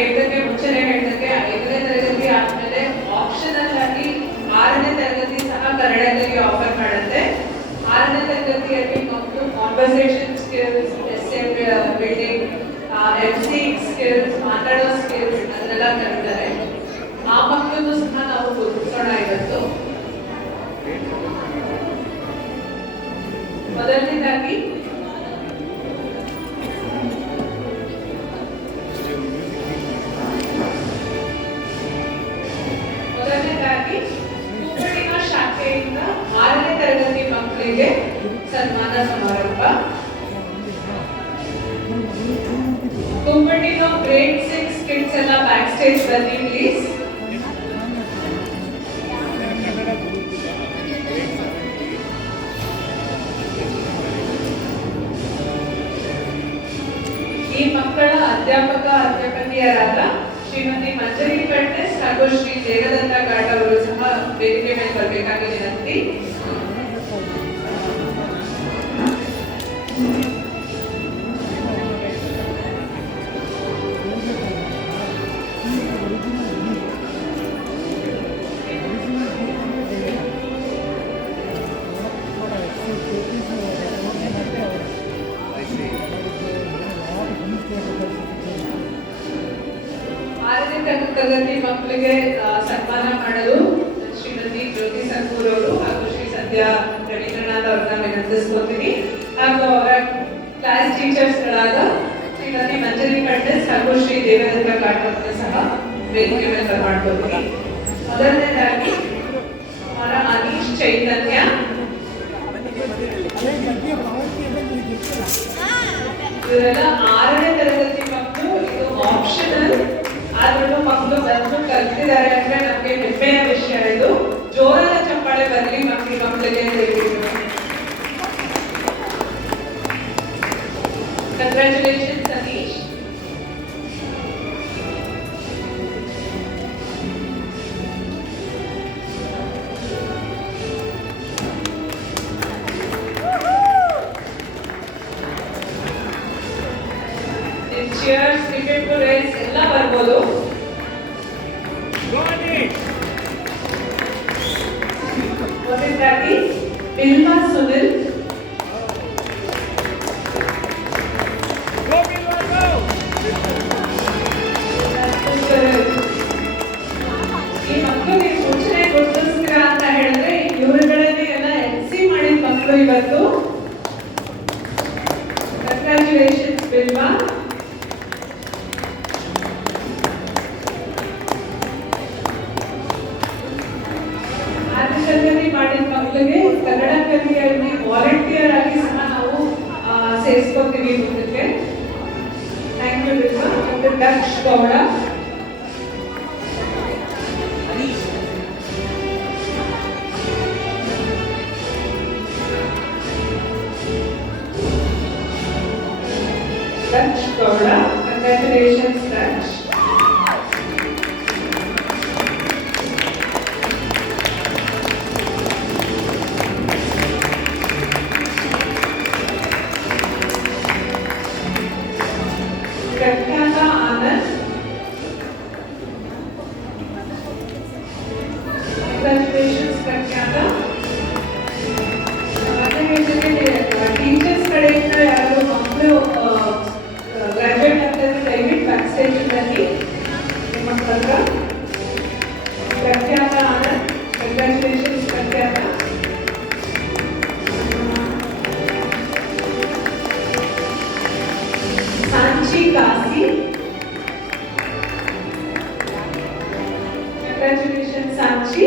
ಹೇಳ್ದಂಗೆ ಮುಂಚೆನೆ ಹೇಳ್ದಂಗೆ 5ನೇ ತರಗತಿ ಆದ್ಮೇಲೆ ಆಪ್ಷನಲ್ ಆಗಿ 6ನೇ ತರಗತಿ ಸಹ ಕನ್ನಡದಲ್ಲಿ ಆಫರ್ ಮಾಡುತ್ತೆ. 6ನೇ ತರಗತಿಯಲ್ಲಿ ಮಕ್ಕಳು conversation skills, essay building, MC skills, ಮಾತಾಡೋ ಸ್ಕಿಲ್ಸ್ ಅದನ್ನೆಲ್ಲ ಕಲಿತಾರೆ. ಆ ಮಕ್ಕಳನ್ನು ಸಹ ನಾವು ಗುರುತಿಸೋಣ ಇವತ್ತು. ಮೊದಲನೇದಾಗಿ ಕುಂಬಳಿನ ಶಾಖೆಯಿಂದ 6ನೇ ತರಗತಿ ಮಕ್ಕಳಿಗೆ ಸನ್ಮಾನ ಸಮಾರಂಭ. ಕುಂಬಳಿನ ಗ್ರೇಡ್ 6 ಕಿಡ್ಸ್ ಎಲ್ಲ ಬ್ಯಾಕ್ ಸ್ಟೇಜ್ ಬನ್ನಿ ಪ್ಲೀಸ್. ಈ ಮಕ್ಕಳ ಅಧ್ಯಾಪಕಿಯರಾದ ಶ್ರೀಮತಿ ಮಂಜರಿ ಫಿಟ್ನೆಸ್ ಹಾಗೂ ಶ್ರೀ ದೇವದತ್ತ ಘಾಟ್ ಅವರು ಸಹ ವೇದಿಕೆ ಮೇಲೆ ಬರಬೇಕಾಗಿ ವಿನಂತಿ. ತರಗತಿ ಮಕ್ಕಳಿಗೆ ಸನ್ಮಾನ ಮಾಡಲು ಶ್ರೀಮತಿ ಜ್ಯೋತಿ ಸಂಕೂರ್ ಅವರು ಹಾಗೂ ಶ್ರೀ ಸದ್ಯ ರವೀಂದ್ರನಾಥ್ ಅವ್ರನ್ನ ವಿನಂತಿಸ್ಕೊತೀನಿ. ಹಾಗೂ ಅವರ ಕ್ಲಾಸ್ ಟೀಚರ್ಸ್ ಗಳಾದ ಶ್ರೀಮತಿ ಮಂಜರಿ ಫಿಟ್ನೆಸ್ ಹಾಗೂ ಶ್ರೀ ದೇವದತ್ತ ಘಾಟ್ ಅವ್ರನ್ನ ಸಹ ವೇದಿಕೆ ಮೇಲೆ ಬರಮಾಡ್ಕೊತೀನಿ. ಮೊದಲನೇದಾಗಿ ಅವರ ಅನೀಶ್ ಚೈತನ್ಯ, ಇವರೆಲ್ಲ 6ನೇ ತರಗತಿ ಮಕ್ಕಳು. ಇದು ಆಪ್ಷನಲ್ ಆದ್ರೂ ಮಕ್ಕಳು ಬಂದು ಕಲ್ತಿದ್ದಾರೆ ಅಂದ್ರೆ ನಮಗೆ ಹೆಮ್ಮೆಯ ವಿಷಯ. ಇದು ಜೋರಾದ ಚಪ್ಪಾಳೆ ಬರಲಿ ಮಕ್ಕಳಿಗೆ ಹೇಳ್ಬಿಟ್ಟು. Congratulations Anish. Cheers, cricket to race ಎಲ್ಲ ಬರ್ಬೋದು. ಮೊದಲನೇದಾಗಿ ಬಿಲ್ವಾ ಸುನಿಲ್, ಈ ಮಕ್ಕಳು ನೀವು ಮುಂಚೆನೆ ಗುರುತಿಸ್ತೀರಾ ಅಂತ ಹೇಳಿದ್ರೆ ಇವರುಗಳಲ್ಲಿ ಎಲ್ಲ MC ಮಾಡಿದ ಮಕ್ಕಳು ಇವತ್ತು. ಕಂಗ್ರ್ಯಾಚುಲೇಷನ್ಸ್ ಬಿಲ್ವಾ. ಮಾಡಿದ ಮಕ್ಕಳಿಗೆ ಕನ್ನಡ ಕಲಿಯಲ್ಲಿ ವಾಲಂಟಿಯರ್ ಆಗಿ ಸಹ ನಾವು ಸೇರಿಸ್ಕೊತೀವಿ ಮುಂದಕ್ಕೆ. Thank you Bilva. Doctor Daksha Gowda, Daksha Gowda, congratulations Daksha. Prakhyatha Anand, ಕಂಗ್ರ್ಯಾಚುಲೇಷನ್ಸ್ ಪ್ರಖ್ಯಾತ. ಟೀಚರ್ಸ್ ಕಡೆಯಿಂದ ಯಾರು ಮಕ್ಕಳು ಗ್ರಾಜುಯೇಟ್ ಆಗ್ತಾರೆ ದಯವಿಟ್ಟು ಬ್ಯಾಕ್ ಸ್ಟೇಜ್ ಬನ್ನಿ. ನಿಮ್ಮ ಹತ್ರ ಪ್ರಖ್ಯಾತ ಆನಂದ್, ಕಂಗ್ರ್ಯಾಚುಲೇಷನ್ಸ್ ಪ್ರಖ್ಯಾತ. सांची काशी, कंग्रेचुलेशन सांची.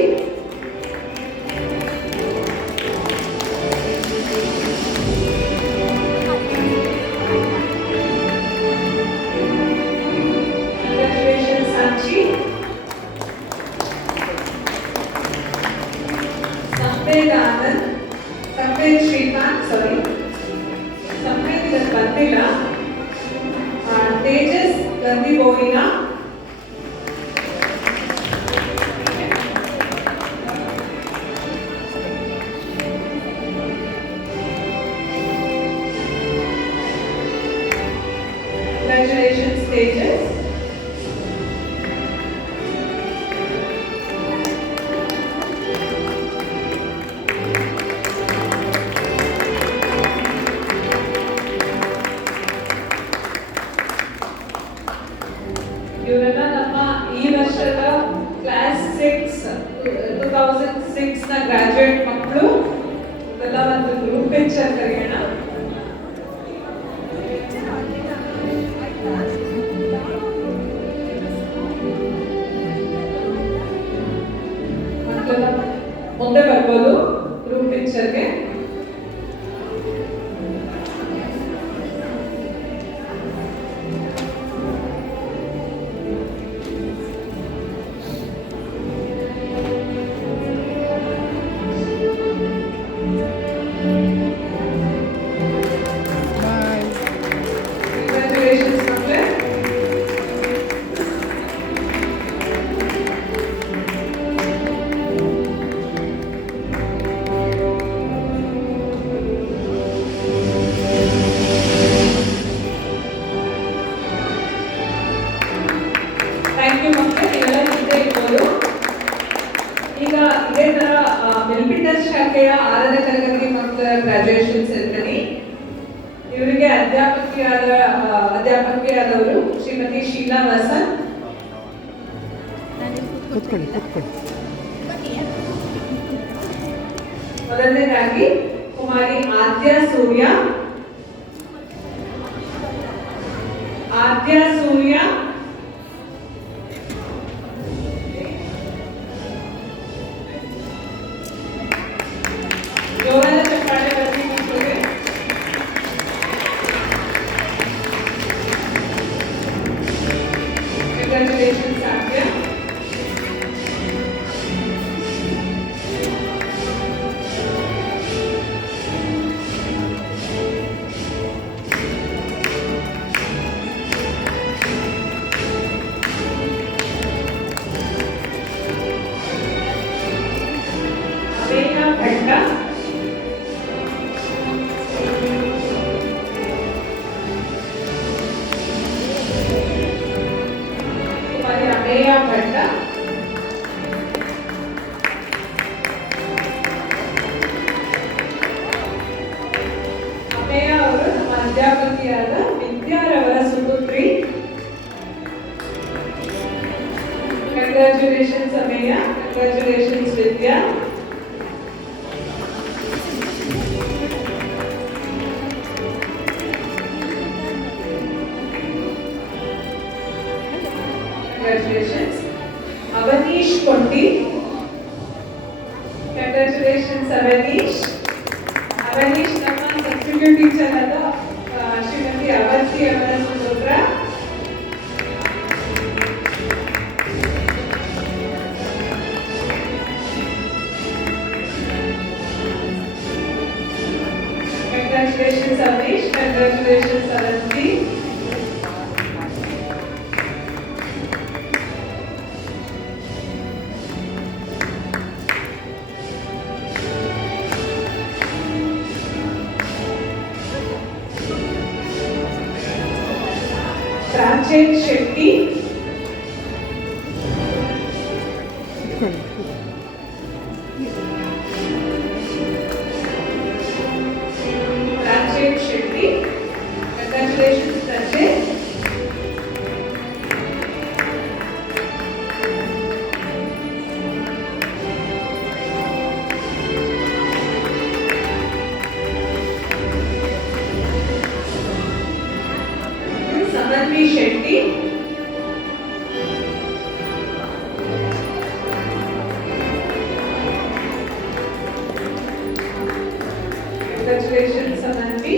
कंग्रेचुलेशन सांची. संवेद आनंद, संवेद श्रीकांत, सॉरी संवेद बंदिला. तेजस गंदी बोहिना, congratulations Tejas. ಇವರೆಲ್ಲ ನಮ್ಮ ಈ ವರ್ಷದ ಕ್ಲಾಸ್ 2006 ನ ಗ್ರಾಜುಯೇಟ್ ಮಕ್ಕಳು. ಇದೆಲ್ಲ ಒಂದು ಗ್ರೂಪ್ ಪಿಕ್ಚರ್ ಕರೆಯೋಣ. ಮಕ್ಕಳೆಲ್ಲ ಮುಂದೆ ಬರ್ಬೋದು ಗ್ರೂಪ್ ಪಿಕ್ಚರ್ಗೆ. ಈಗ ಇದೇ ತರ ಮಿಲ್ಪಿಟರ್ ಶಾಖೆಯ 6ನೇ ತರಗತಿ ಮಕ್ಕಳ ಗ್ರಾಜುಯೇಷನ್ ಸೆರೆಮನಿ. ಇವರಿಗೆ ಅಧ್ಯಾಪಕಿಯಾದವರು ಶ್ರೀಮತಿ ಶೀಲಾ ವಸಂತ್. ಮೊದಲನೇದಾಗಿ ಕುಮಾರಿ ಆದ್ಯ ಸೂರ್ಯ. ಜೋರಾದ ಚಪ್ಪಾಳೆ ಬರಲಿ ಮಕ್ಕಳಿಗೆ. ಕಂಗ್ರ್ಯಾಚುಲೇಷನ್ಸ್ ಆದ್ಯ. ಭಟ್ಟ. ಕುಮಾರಿ ಅಮೇಯ ಭಟ್ಟ. ಅಮೇಯ ಅವರು ನಮ್ಮ ಅಧ್ಯಾಪಕಿಯಾದ ವಿದ್ಯಾರವರ ಸುಪುತ್ರಿ. ಕಂಗ್ರ್ಯಾಚುಲೇಷನ್ಸ್ ಅಮೇಯ. ಕಂಗ್ರ್ಯಾಚುಲೇಷನ್ಸ್ ವಿದ್ಯಾ. Congratulations. Avanish Kondi. Congratulations Avanish. Avanish ನಮ್ಮ ಸಬ್ಸ್ಟಿಟ್ಯೂಟ್ ಟೀಚರ್ ಆದ ಶ್ರೀಮತಿ ಅವಂತಿ ಅವರ ಸುಪುತ್ರ. Congratulations Avanish. Congratulations Avanti. Pranjal ಶೆಟ್ಟಿ. ಪ್ರಾಂಜಲ್ ಶೆಟ್ಟಿ. ಕಂಗ್ರ್ಯಾಚುಲೇಷನ್ಸ್ ಪ್ರಾಂಜಲ್. ಸಮನ್ವಿ ಶೆಟ್ಟಿ. Congratulations ಸಮನ್ವಿ.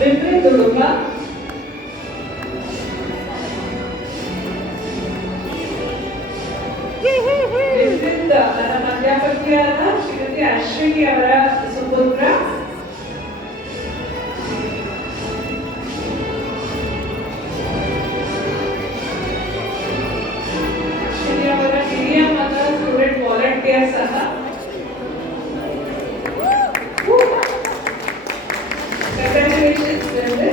ವಿಪರೀತ ದುಡುಕ ನಮ್ಮ ಅಧ್ಯಾಪಕಿಯಾದ ಶ್ರೀಮತಿ ಅಶ್ವಿನಿ ಅವರ ಸುಪುತ್ರ. ಅಶ್ವಿನಿ ಅವರ ಹಿರಿಯ ಮಗ ಸ್ಟೂಡೆಂಟ್ ವಾಲಂಟಿಯರ್ ಸಹ. Congratulations, brother.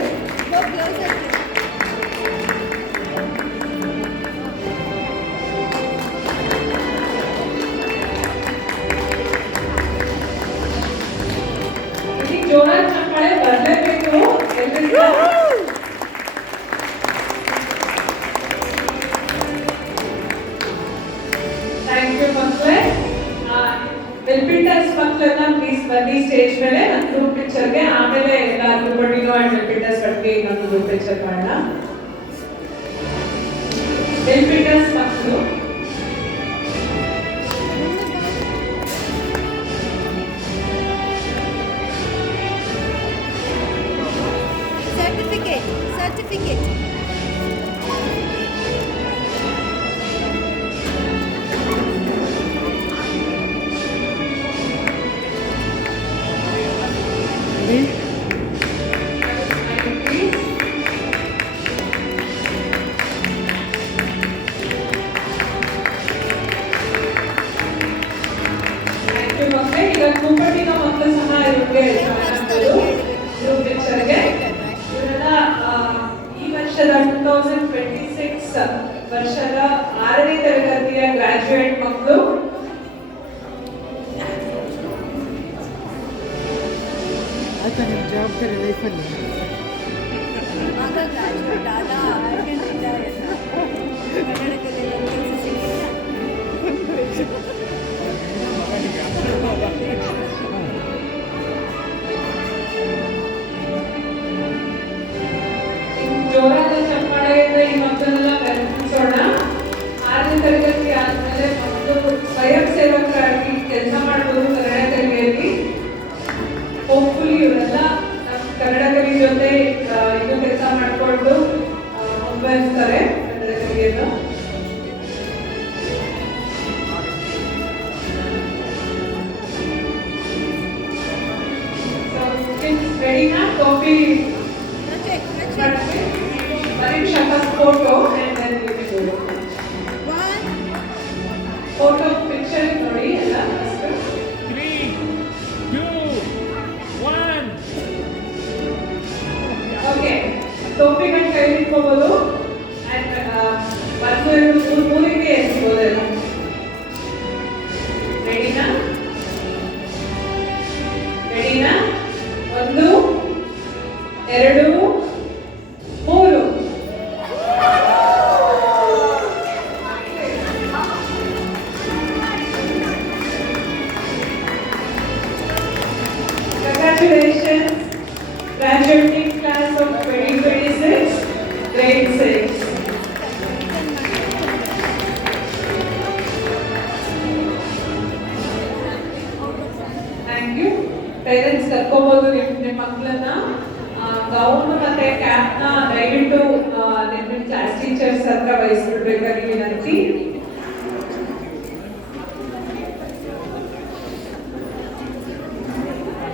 ಜೋರ ಚಪ್ಪಾಳೆ ಬರಲೇಬೇಕು ಎಲ್ಲರಿಗೂ. ಥ್ಯಾಂಕ್ ಯು ಮಕ್ಕಳೇ. ವೆಲ್ಪಿಟರ್ಸ್ ಮಕ್ಕಳನ್ನ ಪ್ಲೀಸ್ ಬನ್ನಿ ಸ್ಟೇಜ್ ಮೇಲೆ ನನ್ನ ಗ್ರೂಪ್ ಪಿಕ್ಚರ್ಗೆ. ಆಮೇಲೆ ಎಲ್ಲ ಗ್ರೂಪಟಿನೋ ಅಂಡ್ ವೆಲ್ಪಿಟರ್ಸ್ ಒಟ್ಟಿಗೆ ಇನ್ನೊಂದು ಗ್ರೂಪ್ ಪಿಕ್ಚರ್ ಮಾಡೋಣ. ವೆಲ್ಪಿಟರ್ಸ್ ಮಕ್ಕಳು certificate. ಈಗ ಕುಂಪಟಿನ ಮಕ್ಕಳು ಸಹ ಇವ್ರಿಗೆ ಗ್ರೂಪ್ ಪಿಕ್ಚರ್ಗೆ. ಇವರೆಲ್ಲ ಈ ವರ್ಷದ 2026 ವರ್ಷದ 6ನೇ ತರಗತಿಯ ಗ್ರಾಜುಯೇಟ್ ಮಕ್ಕಳು. ಜವಾಬ್ದಾರಿ ಲೈಫಲ್ಲಿ ಮಗ ಗ್ರಾಜುಯೇಟ್ ಆದ ಕನ್ನಡದಲ್ಲಿ ಕೆಲಸ ಸಿಕ್ಕಿಲ್ಲ. ಜೋರಾದ ಚಪ್ಪಾಳೆಯಿಂದ ಈ ಮಕ್ಕಳನ್ನೆಲ್ಲ ಕರೆಸೋಣ. 6ನೇ ತರಗತಿ ಆದ್ಮೇಲೆ ಮಕ್ಕಳು ಸ್ವಯಂ ಸೇವಕರಾಗಿ ಕೆಲಸ ಮಾಡಬಹುದು ಕನ್ನಡ ಕಲಿಯಲ್ಲಿ. ಹೋಪ್ಫುಲಿ ಇವರೆಲ್ಲ ನಮ್ಮ ಕನ್ನಡ ಕಲಿ ಜೊತೆ ಇನ್ನೂ ಕೆಲಸ ಮಾಡಿಕೊಂಡು ಮುಂದುವರಿಸ್ತಾರೆ ಕನ್ನಡ ಕಲಿಯನ್ನು. ರೆಡಿನಾ? Copy Pariksha first photo and then we will do it. Photo picture ನೋಡಿ ಎಲ್ಲ first. 3, 2, 1. ಓಕೆ, ಟೋಪಿ ಕೈ ಇಟ್ಕೋಬಹುದು ಅಂಡ್ ಒಂದು ಎರಡು ಮೂರಿಗೆ ಎಸ್ಬೋದೆಲ್ಲ. ರೆಡಿನಾ? ರೆಡಿನಾ? 1 2 3. Congratulations, graduating class of 2026, grade 6. Thank you. Parents ಕರ್ಕೋಬಹುದು ನಿಮ್ಮ ಮಕ್ಕಳನ್ನ. ಗೌನ್ ಮತ್ತೆ ಕ್ಯಾಪ್ ನ ದಯವಿಟ್ಟು ನಿಮ್ಮ ಕ್ಲಾಸ್ ಟೀಚರ್ಸ್ ಹತ್ರ ವಹಿಸ್ಬಿಡ್ಬೇಕಾಗಿ ವಿನಂತಿ.